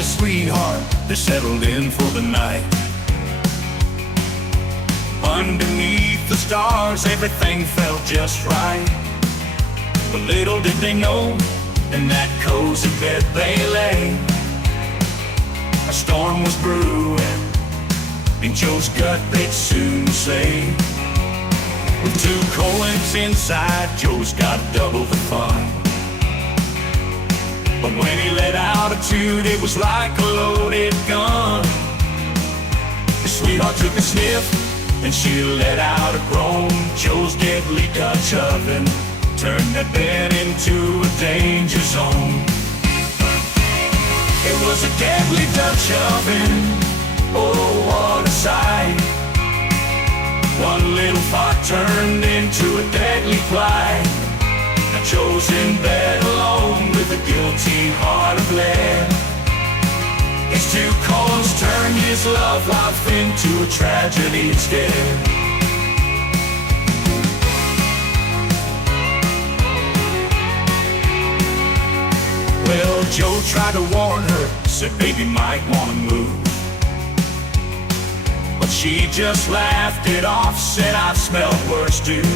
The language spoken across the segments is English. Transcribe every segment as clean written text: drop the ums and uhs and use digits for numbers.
his sweetheart, they settled in for the night. Underneath the stars, everything felt just right. But little did they know, in that cozy bed they lay, a storm was brewing. In Joe's gut they'd soon say, with two Colons inside, Joe's got double the fun. But when he let out a toot, it was like a loaded gun. His sweetheart took a sniff, and she let out a groan. Joe's deadly Dutch oven turned that bed into a danger zone. It was a deadly Dutch oven, oh what a sight. One little fart turned into a deadly plight. Now Joe's in bed alone with a guilty heart of lead. His two Colons turned his love life into a tragedy instead. Well, Joe tried to warn her, said baby might wanna move. But she just laughed it off, said I've smelled worse too.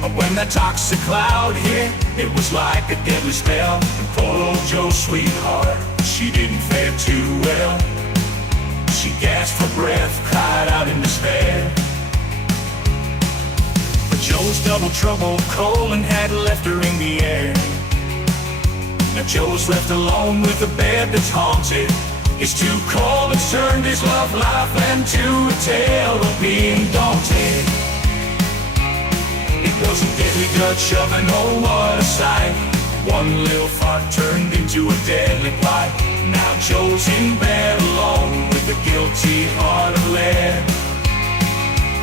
But when that toxic cloud hit, it was like a deadly spell. And poor old Joe's sweetheart, she didn't fare too well. She gasped for breath, cried out in despair. But Joe's double trouble Colon had left her in the air. Now Joe's left alone with a bed that's haunted. His two Colons turned his love life into a tale of being daunted. It was a deadly Dutch oven, oh what a sight. One little fart turned into a deadly bite. Now Joe's in bed alone with a guilty heart of lead.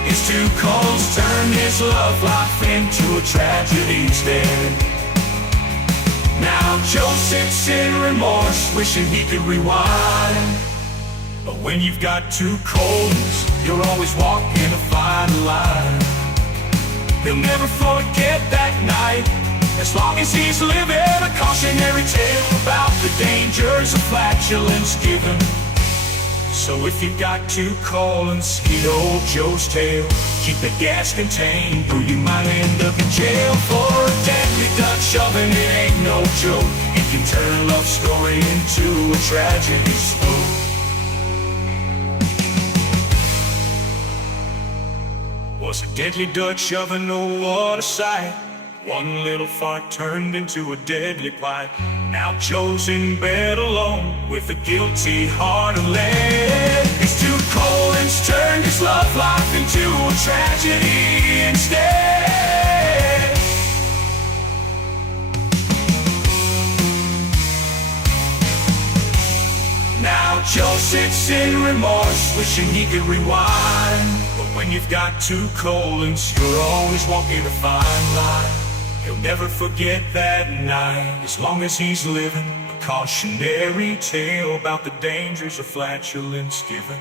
His two Colons turned his love life into a tragedy instead. Now Joe sits in remorse, wishing he could rewind. But when you've got two Colons, you're always walking a fine line. He'll never forget that night, as long as he's living, a cautionary tale about the dangers of flatulence given. So if you've got two Colons, heed old Joe's tale. Keep the gas contained, or you might end up in jail for a deadly Dutch oven. It ain't no joke, it can turn a love story into a tragedy spook. Was a deadly Dutch oven, oh what a sight. One little fart turned into a deadly bite. Now Joe's in bed alone with a guilty heart of lead. His two Colons turned his love life into a tragedy instead. Now Joe sits in remorse, wishing he could rewind. But when you've got two Colons, you're always walking a fine line. He'll never forget that night, as long as he's living, a cautionary tale about the dangers of flatulence given.